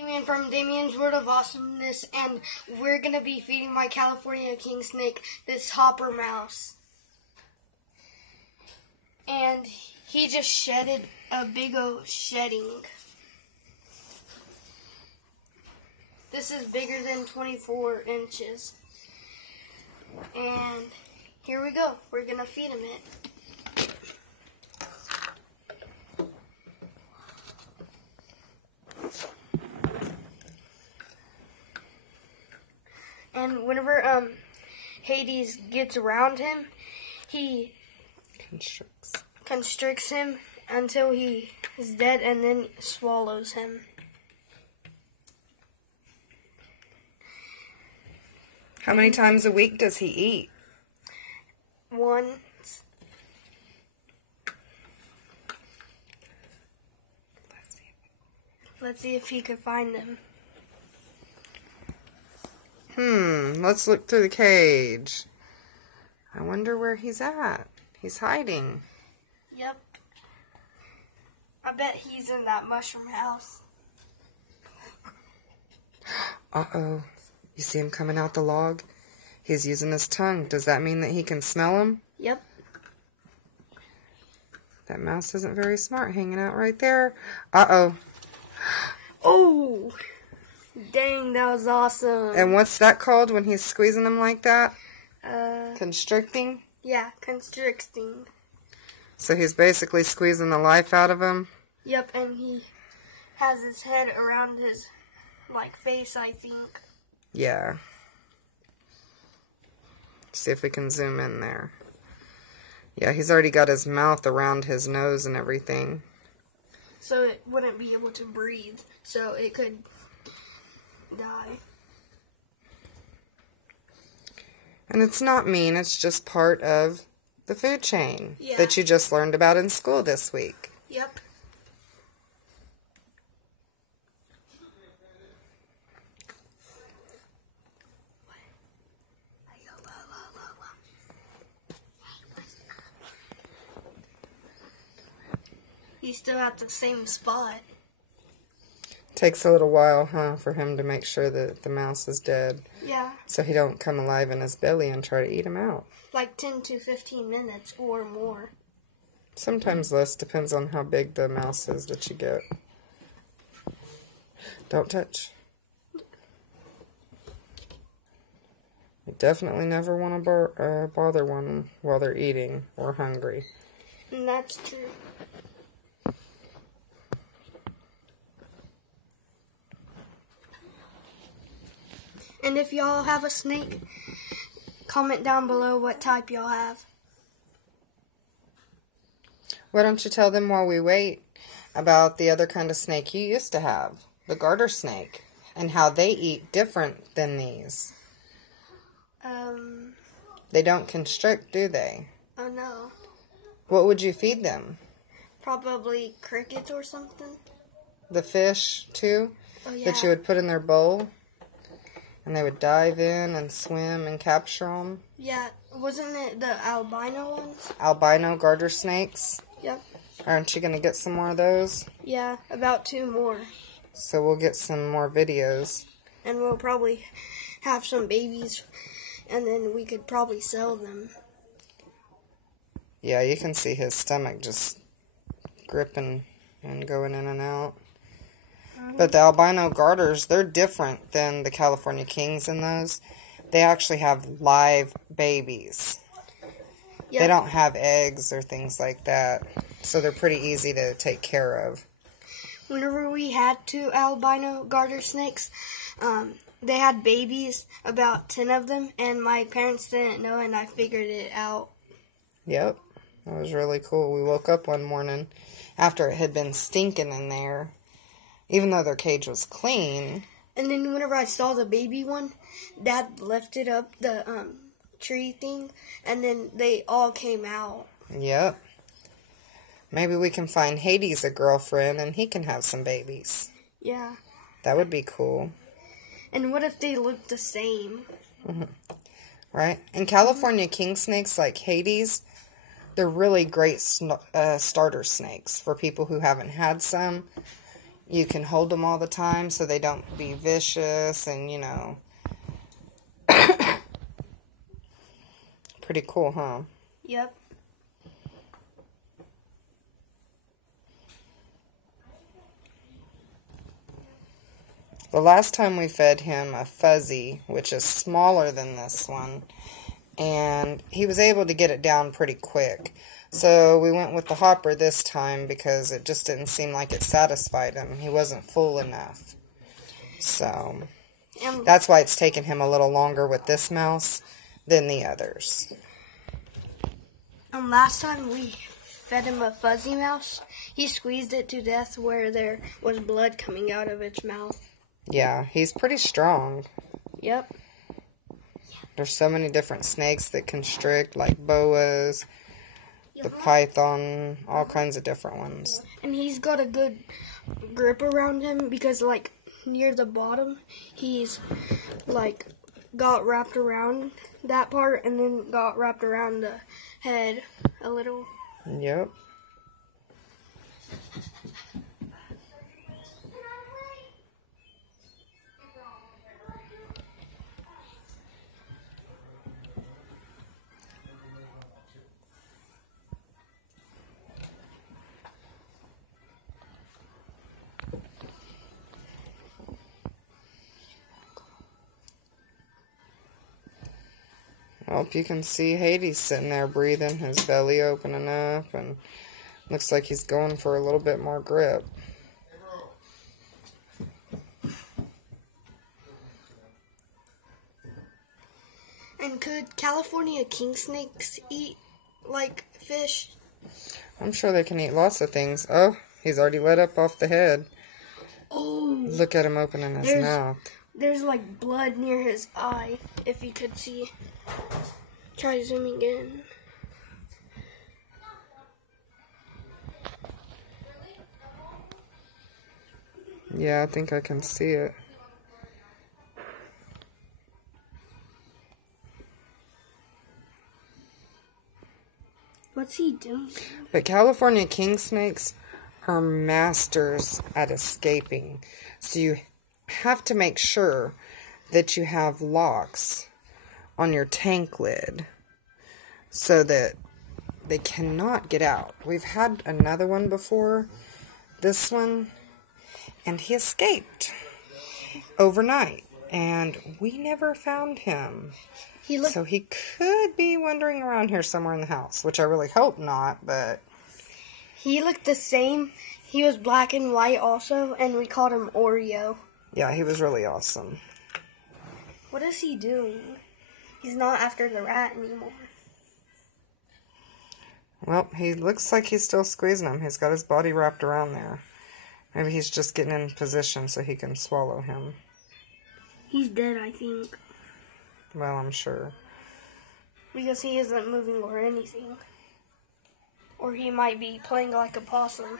Damien from Damien's World of Awesomeness, and we're going to be feeding my California king snake this hopper mouse. And he just shedded a big old shedding. This is bigger than 24 inches. And here we go. We're going to feed him it. And whenever Hades gets around him, he constricts him until he is dead and then swallows him. How many times a week does he eat? Once. Let's see if he could find them. Let's look through the cage. I wonder where he's at. He's hiding. Yep. I bet he's in that mushroom house. Uh-oh. You see him coming out the log? He's using his tongue. Does that mean that he can smell him? Yep. That mouse isn't very smart, hanging out right there. Uh-oh. Oh! Dang, that was awesome. And what's that called when he's squeezing them like that? Constricting? Yeah, constricting. So he's basically squeezing the life out of him? Yep, and he has his head around his, face, I think. Yeah. See if we can zoom in there. Yeah, he's already got his mouth around his nose and everything. So it wouldn't be able to breathe, so it could die. And it's not mean, it's just part of the food chain Yeah. that you just learned about in school this week. Yep. He's still at the same spot. Takes a little while, huh, for him to make sure that the mouse is dead. Yeah. So he don't come alive in his belly and try to eat him out. Like 10 to 15 minutes or more. Sometimes less, depends on how big the mouse is that you get. Don't touch. You definitely never want to bother one while they're eating or hungry. And that's true. And if y'all have a snake, comment down below what type y'all have. Why don't you tell them while we wait about the other kind of snake you used to have, the garter snake, and how they eat different than these? They don't constrict, do they? Oh, no. What would you feed them? Probably crickets or something. The fish, too? Oh, yeah. That you would put in their bowl? And they would dive in and swim and capture them? Yeah. Wasn't it the albino ones? Albino garter snakes? Yep. Aren't you going to get some more of those? Yeah, about 2 more. So we'll get some more videos. And we'll probably have some babies, and then we could probably sell them. Yeah, you can see his stomach just gripping and going in and out. But the albino garters, they're different than the California kings in those. They actually have live babies. Yep. They don't have eggs or things like that. So they're pretty easy to take care of. Whenever we had 2 albino garter snakes, they had babies, about 10 of them, and my parents didn't know, and I figured it out. Yep, that was really cool. We woke up one morning after it had been stinking in there, even though their cage was clean. And then whenever I saw the baby one, Dad lifted up the tree thing, and then they all came out. Yep. Maybe we can find Hades a girlfriend and he can have some babies. Yeah. That would be cool. And what if they look the same? Right? And California king snakes like Hades, they're really great starter snakes for people who haven't had some. you can hold them all the time so they don't be vicious and, you know. Pretty cool, huh? Yep. The last time we fed him a fuzzy, which is smaller than this one, and he was able to get it down pretty quick. So we went with the hopper this time because it just didn't seem like it satisfied him. He wasn't full enough. So that's why it's taken him a little longer with this mouse than the others. Last time we fed him a fuzzy mouse, he squeezed it to death where there was blood coming out of its mouth. Yeah, he's pretty strong. Yep. There's so many different snakes that constrict, like boas, the python, all kinds of different ones. And he's got a good grip around him because, like, near the bottom, he's, like, got wrapped around that part and then got wrapped around the head a little. Yep. Well, you can see Hades sitting there breathing, his belly opening up, and looks like he's going for a little bit more grip. And could California king snakes eat, like, fish? I'm sure they can eat lots of things. Oh, he's already let up off the head. Oh! Look at him opening his mouth. There's, like, blood near his eye, if you could see. Try zooming in. Yeah, I think I can see it. What's he doing? But California king snakes are masters at escaping. So you have to make sure that you have locks on your tank lid so that they cannot get out. We've had another one before, this one, and he escaped overnight, and we never found him. So he could be wandering around here somewhere in the house, which I really hope not, but... He looked the same. He was black and white also, and we called him Oreo. Yeah, he was really awesome. What is he doing? He's not after the rat anymore. Well, he looks like he's still squeezing him. He's got his body wrapped around there. Maybe he's just getting in position so he can swallow him. He's dead, I think. Well, I'm sure. Because he isn't moving or anything. Or he might be playing like a possum.